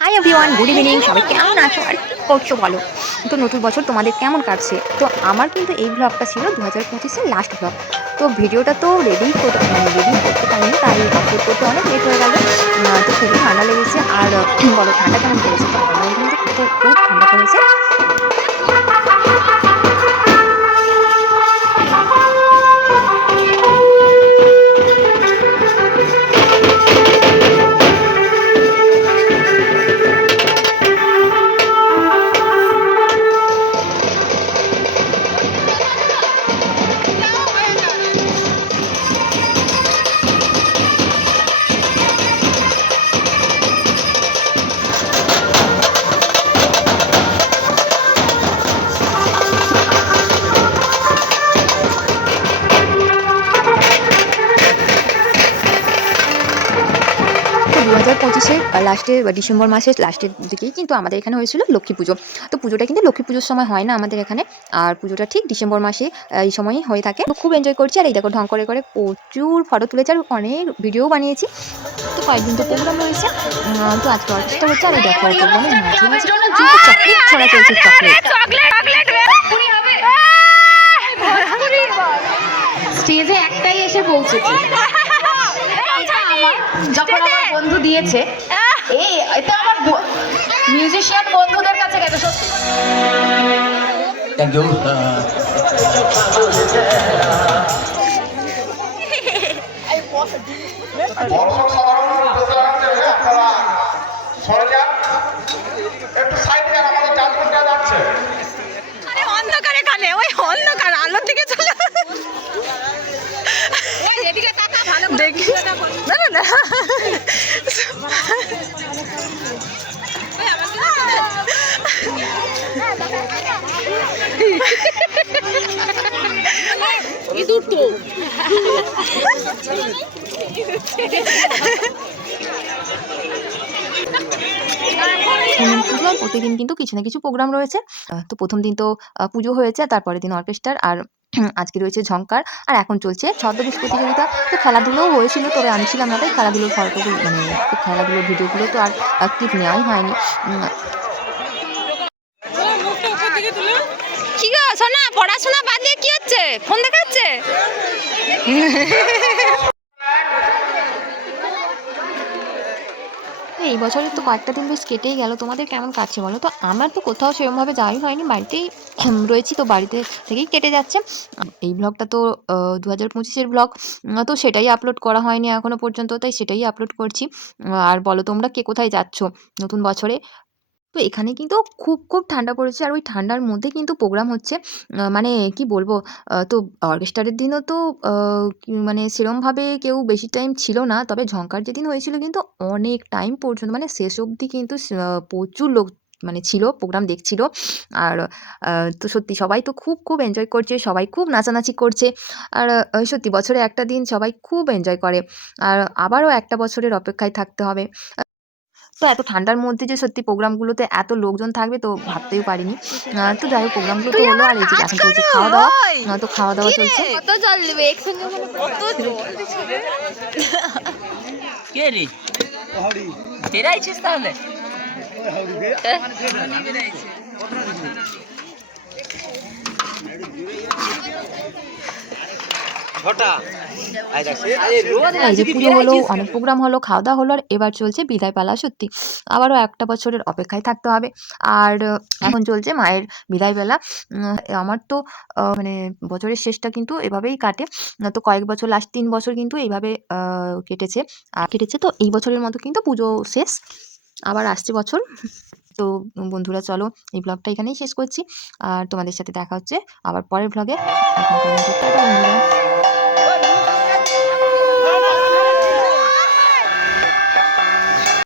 Hi everyone, good evening. সবাই কেমন আছো আর কি করছো বলো? তো নতুন বছর তোমাদের কেমন কাটছে? তো আমার কিন্তু এই ব্লগটা ছিল 2025-এর লাস্ট ব্লগ। তো ভিডিওটা তো রেডি করতে পারিনি, তাই আপলোড করতে অনেক লেট হয়ে গেল। তো খুবই ঠান্ডা লেগেছে। আর বলো ঠান্ডা কেমন পড়েছে? তো আমার এখানে তো খুব খুব ঠান্ডা পড়েছে। 2025-এর লাস্টের বা ডিসেম্বর মাসের লাস্টের দিকেই কিন্তু আমাদের এখানে হয়েছিল লক্ষ্মী পুজো। তো পুজোটা কিন্তু লক্ষ্মী পুজোর সময় হয় না আমাদের এখানে। আর পুজোটা ঠিক ডিসেম্বর মাসে এই সময়ই হয়ে থাকে। তো খুব এনজয় করছি। আর এই দেখো ঢং করে প্রচুর ফটো তুলেছি আর অনেক ভিডিও বানিয়েছি। তো কয়েকদিন তো প্রোগ্রাম রয়েছে। তো আজকে অর্কেস্ট্রা হচ্ছে। আর এই দেখো প্রোগ্রামের মাঝে মাঝে কিন্তু চকলেট ছড়া চলছে, চকলেট। স্টেজে একটাই এসে পৌঁছেছে, যখন আমার বন্ধু দিয়েছে। এটা আমার মিউজিশিয়ান বন্ধুদের কাছে গেছে সত্যি। Thank you. অন্ধকারে কানে ওই অন্ধকার আলো থেকে চলে দেখি না না না ইঁদুর তো পুজোর প্রতিদিন কিন্তু কিছু না কিছু প্রোগ্রাম রয়েছে। তো প্রথম দিন তো পুজো হয়েছে, তারপরের দিন অর্কেস্ট্রার, আর আজকে রয়েছে ঝংকার। আর এখন চলছে ছদ্মবেশ প্রতিযোগিতা। তো খেলাধুলোও হয়েছিল, তবে আমি ছিলাম না, তাই খেলাধুলোর ফটোগুলো খেলাধুলোর ভিডিওগুলো তো আর ক্লিপ নেওয়াই হয়নি। কি গো সোনা, পড়াশোনা বাদ দিয়ে কি হচ্ছে? ফোন দেখা হচ্ছে? এই বছরের তো কয়েকটা দিন বেশ কেটেই গেল। তোমাদের কেমন কাটছে বলো? তো আমার তো কোথাও সেরকমভাবে যাওয়াই হয়নি, বাড়িতেই রয়েছি। তো বাড়িতে থেকেই কেটে যাচ্ছে। এই ব্লগটা তো 2025-এর ব্লগ। তো সেটাই আপলোড করা হয়নি এখনো পর্যন্ত, তাই সেটাই আপলোড করছি। আর বলো তোমরা কে কোথায় যাচ্ছ নতুন বছরে? তো এখানে কিন্তু খুব খুব ঠান্ডা পড়েছে। আর ওই ঠান্ডার মধ্যে কিন্তু প্রোগ্রাম হচ্ছে। মানে কি বলবো, তো অর্কেস্ট্রারের দিনও তো মানে সেরমভাবে কেউ বেশি টাইম ছিল না। তবে ঝংকার যেদিন হয়েছিল কিন্তু অনেক টাইম পর্যন্ত, মানে শেষ অবধি কিন্তু প্রচুর লোক মানে ছিল, প্রোগ্রাম দেখছিল। আর তো সত্যি সবাই তো খুব খুব এনজয় করছে, সবাই খুব নাচানাচি করছে। আর সত্যি বছরে একটা দিন সবাই খুব এনজয় করে। আর আবারও একটা বছরের অপেক্ষায় থাকতে হবে। তো এত ঠান্ডার মধ্যে যে সত্যি প্রোগ্রামগুলোতে এত লোকজন থাকবে তো ভাবতেও পারিনি। তো যাই হোক প্রোগ্রামগুলো তো তুই হলো। আমার আর এই যে কাজ এখন চলছে করো খাওয়া দাওয়া। ওই তো খাওয়া দাওয়া কি রে চলছে। কত জল দেবে একসঙ্গে কত জল দিছে রে কে রে? বেড়াইছিস তাহলে? এই যে পুজো হলো, অনেক প্রোগ্রাম হলো, খাওয়া দাওয়া হলো, আর এবার চলছে বিদায় পালা। সত্যি আবারও একটা বছরের অপেক্ষায় থাকতে হবে। আর এখন চলছে মায়ের বিদায় বেলা। আমার তো মানে বছরের শেষটা কিন্তু এভাবেই কাটে। তো কয়েক বছর লাস্ট 3 বছর কিন্তু এইভাবে কেটেছে। তো এই বছরের মতো কিন্তু পুজো শেষ, আবার আসছে বছর। তো বন্ধুরা চলো এই ব্লগটা এখানেই শেষ করছি। আর তোমাদের সাথে দেখা হচ্ছে আবার পরের ব্লগে। এখনকার মতো টাটা বন্ধুরা।